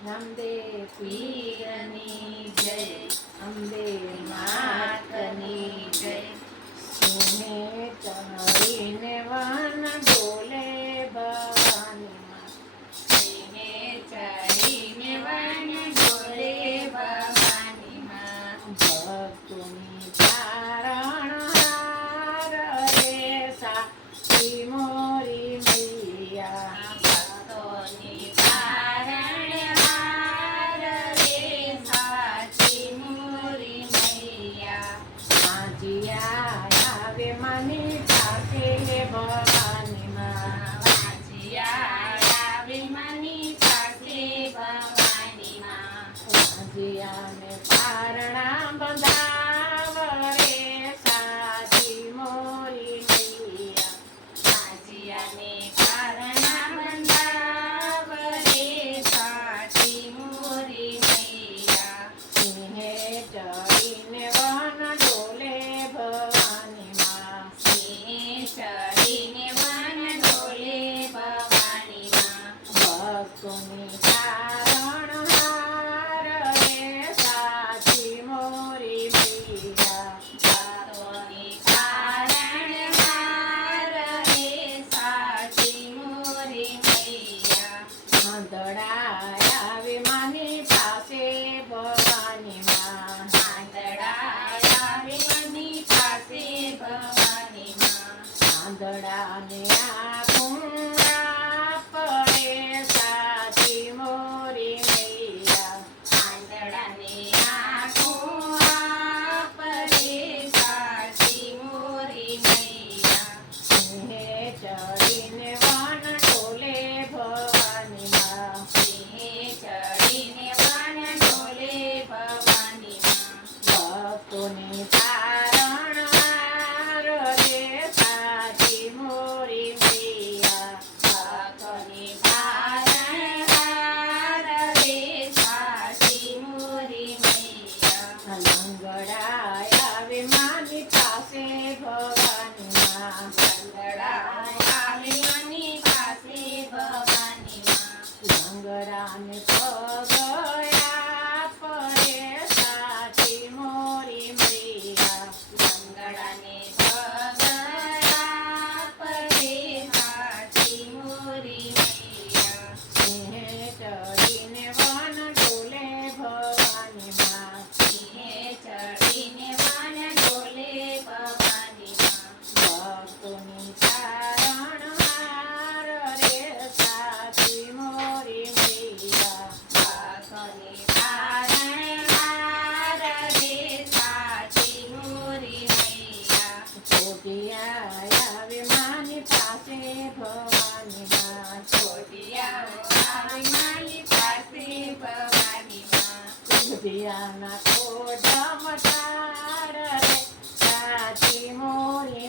નામદેવ પીરની જય, અંબે માતની જય. સિંહે ચડીને વન બોલે ભવાની માં, સિંહે ચડીને વન બોલે ભવાની માં. ભક્તોની તારણહાર રે સાચી મોરી મૈયા. ભક્તોની તારણહાર રે સાચી મોરી મૈયા. વાંજિયા આવે માની પાસે ભવાની માં, વાંજિયા આવે માની પાસે ભવાની માં. વાંજિયાને પારણા બંધાવ રે સાચી મોરી મૈયા. વાંજિયાને પારણા બંધાવ રે સાચી મોરી મૈયા. સિંહે ચડીને વન ડોલે ભવાની માં, સિંહે ચડીને વન ડોલે ભવાની માં. ભક્તોની તારણહાર રે સાચી મોરી મૈયા. ભક્તોની તારણહાર રે સાચી મોરી મૈયા. આંધળા આવે માની પાસે ભવાની માં, આંધળા આવે માની પાસે ભવાની માં. આંધળાને આંખું આપે સાચી મોરી મૈયા. આંધળાને આંખું આપે સાચી મોરી મૈયા. સિંહે ચડીને વન ડોલે ભવાની માં, સિંહે ચડીને વન ડોલે ભવાની માં. ભક્તોની તારણહાર રે સાચી મોરી મૈયા. ભક્તોની તારણહાર રે સાચી મોરી મૈયા. લંગડા આવે માની પાસે ભવાની માં, આંધળા આવે માની પાસે ભવાની માં. લંગડાને પગ આપે સાચી મોરી મૈયા. લંગડાને પગ આપે સાચી મોરી મૈયા. સિંહે ચડીને વન ડોલે ભવાની માં, સિંહે ચડીને વન ડોલે ભવાની માં. ભક્તોની તારણહાર રે સાચી મોરી મૈયા. ભક્તોની તારણહાર રે સાચી મોરી મૈયા. ચોટિયા આવે માની પાસે ભવાની માં, ચોટિયા આવે માની પાસે ભવાની માં. ચોટિયાના કોઢમ ટાળ રે સાચી મોરી